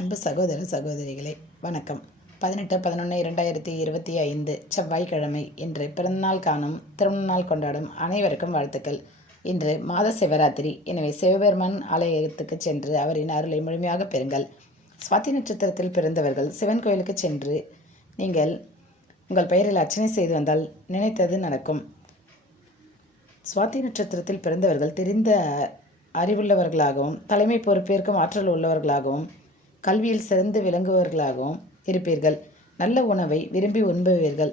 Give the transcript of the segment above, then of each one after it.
அன்பு சகோதர சகோதரிகளே வணக்கம். 18/11/2025 செவ்வாய்க்கிழமை இன்று பிறந்தநாள் காணும் திருமணநாள் கொண்டாடும் அனைவருக்கும் வாழ்த்துக்கள். இன்று மாத சிவராத்திரி. எனவே சிவபெருமான் ஆலயத்துக்கு சென்று அவரின் அருளை முழுமையாக பெறுங்கள். சுவாதி நட்சத்திரத்தில் பிறந்தவர்கள் சிவன் கோயிலுக்கு சென்று நீங்கள் உங்கள் பெயரில் அர்ச்சனை செய்து வந்தால் நினைத்தது நடக்கும். சுவாதி நட்சத்திரத்தில் பிறந்தவர்கள் தெரிந்த அறிவுள்ளவர்களாகவும் தலைமை பொறுப்பேற்கும் ஆற்றல் உள்ளவர்களாகவும் கல்வியில் சிறந்து விளங்குபவர்களாகவும் இருப்பீர்கள். நல்ல உணவை விரும்பி உண்பவீர்கள்.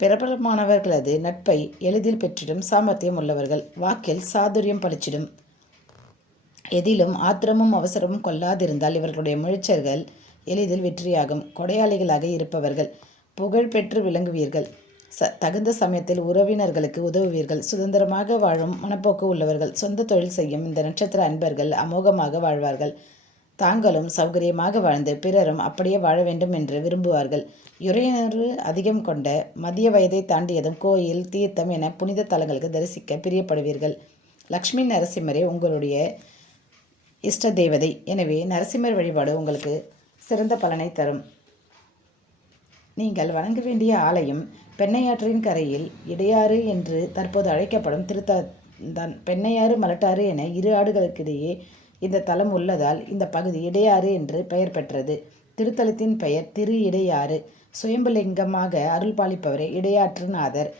பிரபலமானவர்களது நட்பை எளிதில் பெற்றிடும் சாமர்த்தியம் உள்ளவர்கள். வாக்கில் சாதுரியம் பளிச்சிடும். எதிலும் ஆத்திரமும் அவசரமும் கொள்ளாதிருந்தால் இவர்களுடைய முயற்சிகள் எளிதில் வெற்றியாகும். கொடையாளிகளாக இருப்பவர்கள். புகழ் பெற்று விளங்குவீர்கள். தகுந்த சமயத்தில் உறவினர்களுக்கு உதவுவீர்கள். சுதந்திரமாக வாழும் மனப்போக்கு உள்ளவர்கள். சொந்த தொழில் செய்யும் இந்த நட்சத்திர அன்பர்கள் அமோகமாக வாழ்வார்கள். தாங்களும் சௌகரியமாக வாழ்ந்து பிறரும் அப்படியே வாழ வேண்டும் என்று விரும்புவார்கள். உறவினரு அதிகம் கொண்ட மதிய வயதை தாண்டியதும் கோயில் தீர்த்தம் என புனித தலங்களுக்கு தரிசிக்க பிரியப்படுவீர்கள். லக்ஷ்மி நரசிம்மரே உங்களுடைய இஷ்ட தேவதை. எனவே நரசிம்மர் வழிபாடு உங்களுக்கு சிறந்த பலனை தரும். நீங்கள் வணங்க வேண்டிய ஆலயம் பெண்ணையாற்றின் கரையில் இடையாறு என்று தற்போது அழைக்கப்படும் திருத்தந்தான். பெண்ணையாறு மலட்டாறு என இரு ஆடுகளுக்கிடையே இந்த தலம் உள்ளதால் இந்த பகுதி இடையாறு என்று பெயர் பெற்றது. திருத்தலத்தின் பெயர் திரு இடையாறு. சுயம்புலிங்கமாக அருள் பாலிப்பவரே இடையாற்றுநாதர்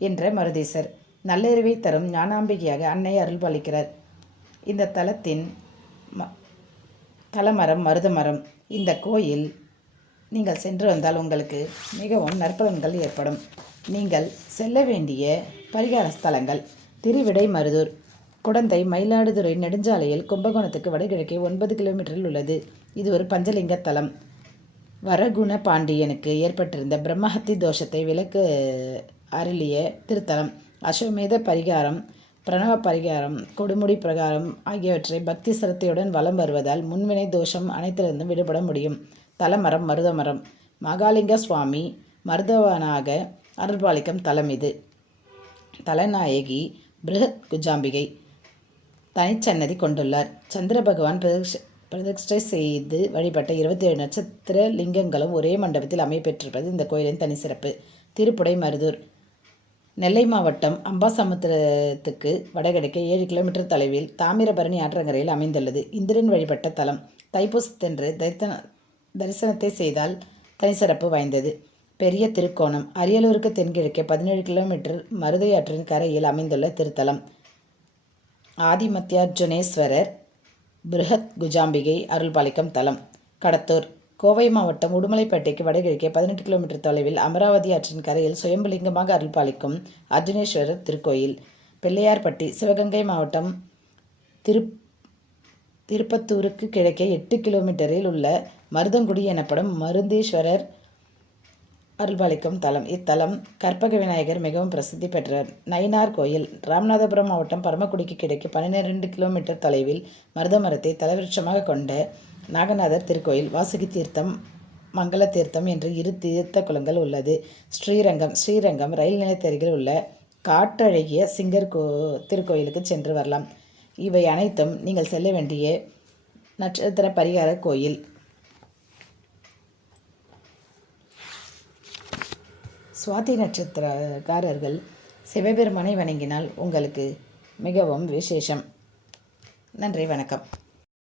என்ற மருதீசர். நள்ளிரவை தரும் ஞானாம்பிகையாக அன்னை அருள் பாலிக்கிறார். இந்த தலத்தின் தலமரம் மருத மரம். இந்த கோயில் நீங்கள் சென்று வந்தால் உங்களுக்கு மிகவும் நற்பலன்கள் ஏற்படும். நீங்கள் செல்ல வேண்டிய பரிகார ஸ்தலங்கள்: திருவிடைமருதூர், குடந்தை மயிலாடுதுறை நெடுஞ்சாலையில் கும்பகோணத்துக்கு வடகிழக்கே 9 கிலோமீட்டரில் உள்ளது. இது ஒரு பஞ்சலிங்க தலம். வரகுண பாண்டியனுக்கு ஏற்பட்டிருந்த பிரம்மஹத்தி தோஷத்தை விலக்கு அருளிய திருத்தலம். அஸ்வமேத பரிகாரம், பிரணவ பரிகாரம், கொடுமுடி பிரகாரம் ஆகியவற்றை பக்தி சிரத்தையுடன் வலம் வருவதால் முன்வினை தோஷம் அனைத்திலிருந்தும் விடுபட முடியும். தலமரம் மருதமரம். மகாலிங்க சுவாமி மருதவனாக அருள்பாலிக்கும் தலம் இது. தலநாயகி பிருஹத் குஜாம்பிகை தனிச்சன்னதி கொண்டுள்ளார். சந்திர பகவான் பிரதிஷ்டை செய்து வழிபட்ட 27 நட்சத்திர லிங்கங்களும் ஒரே மண்டபத்தில் அமைப்பெற்றிருப்பது இந்த கோயிலின் தனி சிறப்பு. திருப்புடைமருதூர் நெல்லை மாவட்டம் அம்பாசமுத்திரத்துக்கு வடகிழக்கே 7 கிலோமீட்டர் தொலைவில் தாமிரபரணி ஆற்றங்கரையில் அமைந்துள்ளது. இந்திரன் வழிபட்ட தலம். தைப்பூசத்தன்று தரிசனத்தை செய்தால் தனிசிறப்பு வாய்ந்தது. பெரிய திருக்கோணம் அரியலூருக்கு தென்கிழக்கே 17 கிலோமீட்டர் மருதையாற்றின் கரையில் அமைந்துள்ள திருத்தலம். ஆதிமத்தியார்ஜுனேஸ்வரர் பிருஹத் குஜாம்பிகை அருள்பாலிக்கும் தலம். கடத்தூர் கோவை மாவட்டம் உடுமலைப்பேட்டைக்கு வடகிழக்கே 18 கிலோமீட்டர் தொலைவில் அமராவதி ஆற்றின் கரையில் சுயம்புலிங்கமாக அருள்பாலிக்கும் அர்ஜுனேஸ்வரர் திருக்கோயில். பிள்ளையார்பட்டி சிவகங்கை மாவட்டம் திருப்பத்தூருக்கு கிழக்கே 8 கிலோமீட்டரில் உள்ள மருதங்குடி எனப்படும் மருந்தீஸ்வரர் அருள்பாலிக்கும் தலம். இத்தலம் கற்பக விநாயகர் மிகவும் பிரசித்தி பெற்றவர். நயினார் கோயில் ராமநாதபுரம் மாவட்டம் பரமக்குடிக்கு கிழக்கு 12 கிலோமீட்டர் தொலைவில் மருதமரத்தை தலவிருட்சமாக கொண்ட நாகநாதர் திருக்கோயில். வாசுகி தீர்த்தம், மங்கள தீர்த்தம் என்று 2 தீர்த்த குளங்கள் உள்ளது. ஸ்ரீரங்கம் ரயில் நிலையத்தருகில் உள்ள காட்டழகிய சிங்கர் திருக்கோயிலுக்கு சென்று வரலாம். இவை அனைத்தும் நீங்கள் செல்ல வேண்டிய நட்சத்திர பரிகார கோயில். சுவாதி நட்சத்திரக்காரர்கள் சிவபெருமானை வணங்கினால் உங்களுக்கு மிகவும் விசேஷம். நன்றி, வணக்கம்.